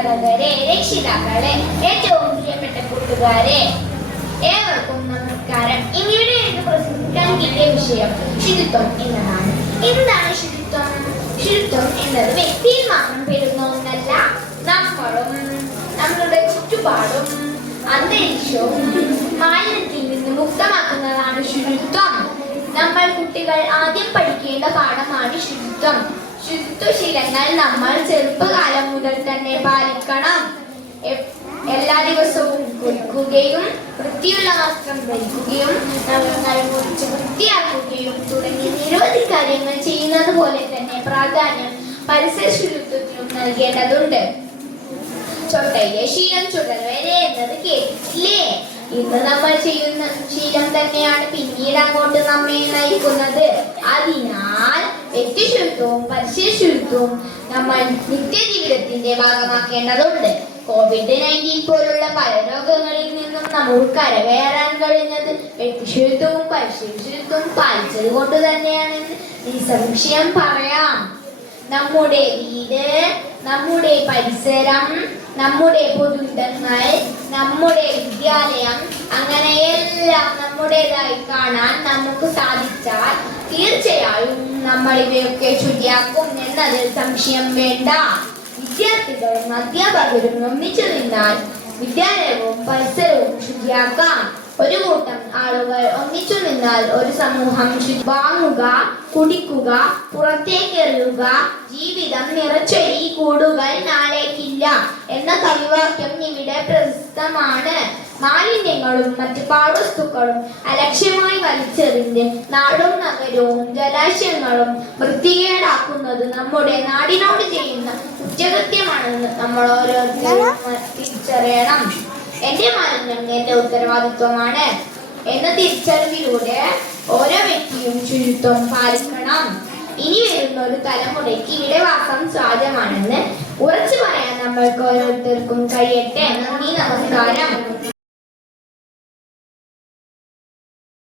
അധ്യാപകരെ രക്ഷിതാക്കളെ ഏറ്റവും പ്രിയപ്പെട്ട കൂട്ടുകാരെ ഏവർക്കും നമസ്കാരം. ഇവിടെ പ്രസംഗിക്കാൻ കിട്ടിയ വിഷയം ശുചിത്വം എന്നതാണ്. എന്താണ് ശുചിത്വം? ശുചിത്വം എന്നത് വ്യക്തിയിൽ മാത്രം പെരുന്ന ഒന്നല്ല നമ്മളും നമ്മളുടെ ചുറ്റുപാടും അന്തരീക്ഷവും മാലിന്യത്തിൽ നിന്ന് മുക്തമാക്കുന്നതാണ് ശുചിത്വം. നമ്മൾ കുട്ടികൾ ആദ്യം പഠിക്കേണ്ട പാഠമാണ് ശുചിത്വം. ശുചിത്വശീലങ്ങൾ നമ്മൾ ചെറുപ്പകാലം മുതൽ തന്നെ പാലിക്കണം. എല്ലാ ദിവസവും കുളിക്കുകയും വൃത്തിയുള്ള വസ്ത്രം ധരിക്കുകയും നഖങ്ങൾ മുറിച്ച് വൃത്തിയാക്കുകയും തുടങ്ങി നിരവധി കാര്യങ്ങൾ ചെയ്യുന്നത് പോലെ തന്നെ പ്രാധാന്യം പരിസര ശുചിത്വത്തിനും നൽകേണ്ടതുണ്ട്. ചൊട്ടയിലെ ശീലം ചുടൽ വരെ എന്നത് കേട്ടിട്ടില്ലേ? ഇന്ന് നമ്മൾ ചെയ്യുന്ന ശീലം തന്നെയാണ് പിന്നീട് അങ്ങോട്ട് നമ്മെ നയിക്കുന്നത്. അതിനാൽ വ്യക്തിശുചിത്വവും പരിശുചിത്വവും നമ്മൾ നിത്യജീവിതത്തിന്റെ ഭാഗമാക്കേണ്ടതുണ്ട്. കോവിഡ് നയന്റീൻ പോലുള്ള പല രോഗങ്ങളിൽ നിന്നും നമുക്ക് കരകയറാൻ കഴിഞ്ഞത് വ്യക്തിശുചിത്വവും പരിശുചിത്വവും പാലിച്ചത് കൊണ്ട് തന്നെയാണെന്ന് നിസംശയം പറയാം. നമ്മുടെ വീട് നമ്മുടെ പരിസരം നമ്മുടെ പൊതുവിടങ്ങൾ നമ്മുടെ വിദ്യാലയം നമ്മുടേതായി കാണാൻ നമുക്ക് സാധിച്ചാൽ തീർച്ചയായും നമ്മൾ ഇവയൊക്കെ ശുചിയാക്കും എന്നതിൽ സംശയം വേണ്ട. വിദ്യാർത്ഥികളും അധ്യാപകരും ഒന്നിച്ചു നിന്നാൽ വിദ്യാലയവും പരിസരവും ശുചിയാക്കാം ഒരു കൂട്ടം ആളുകൾ ഒന്നിച്ചു നിന്നാൽ ഒരു സമൂഹം വാങ്ങുക കുടിക്കുക പുറത്തേക്കെറിയുക ജീവിതം നിറച്ചൊരി കൂടുകൾ നാളേക്കില്ല എന്ന കവിവാക്യം ഇവിടെ പ്രസിദ്ധമാണ്. മാലിന്യങ്ങളും മറ്റ് പാടവസ്തുക്കളും അലക്ഷ്യമായി വലിച്ചെറിഞ്ഞ് നാടും നഗരവും ജലാശയങ്ങളും വൃത്തികേടാക്കുന്നത് നമ്മുടെ നാടിനോട് ചെയ്യുന്ന കുറ്റകൃത്യമാണെന്ന് നമ്മൾ ഓരോരുത്തരും തിരിച്ചറിയണം എന്റെ മാലിന്യം എന്റെ ഉത്തരവാദിത്വമാണ് എന്ന തിരിച്ചറിവിലൂടെ ഓരോ വ്യക്തിയും ശുചിത്വം പാലിക്കണം. ഇനി വരുന്ന ഒരു തലമുറയ്ക്ക് ഇവിടെ വാസം സ്വാദമാണെന്ന് ഉറച്ചു പറയാൻ നമ്മൾക്ക് ഓരോരുത്തർക്കും കഴിയട്ടെ. നന്ദി നമസ്കാരം.